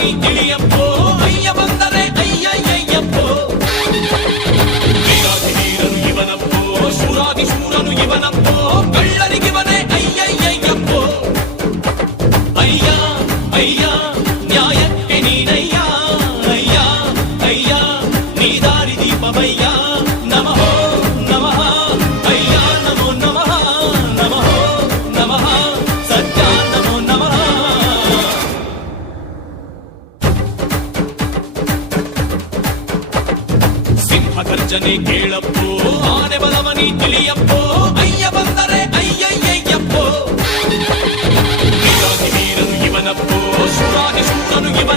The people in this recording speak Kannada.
ಬಲವನಿ ತಿಳಿಯಪ್ಪೋ ಅಯ್ಯ ಬಂದರೆ ಅಯ್ಯಯ್ಯಯ್ಯಪ್ಪೋ ವೀರಾಧಿವೀರನು ಇವನಪ್ಪೋ ಶೂರಾದಿ ಶೂರನು ಇವನಪ್ಪೋ ಕಳ್ಳರಿಗಿವನೇ ಅಯ್ಯಯ್ಯಯ್ಯಪ್ಪೋ ಅಯ್ಯ ಅಯ್ಯ ನ್ಯಾಯಕ್ಕೆ ನೀನಯ್ಯ ಅಯ್ಯ ಅಯ್ಯ ನೀ ದಾರಿ ದೀಪವಯ್ಯ ನಮಃ ನಮಃ ಅಯ್ಯ ನಮೋ ನಮಃ ನಮಃ ನಮಃ ಸತ್ಯ ನಮೋ ನಮಃ ಸಿಂಹ ಗರ್ಜನೆ ಕೇಳಪ್ಪೋ ಆನೆ ಬಲವನಿ ತಿಳಿಯಪ್ಪೋ ಅಯ್ಯ ಬಂದರೆ ಅಯ್ಯಯ್ಯಯ್ಯ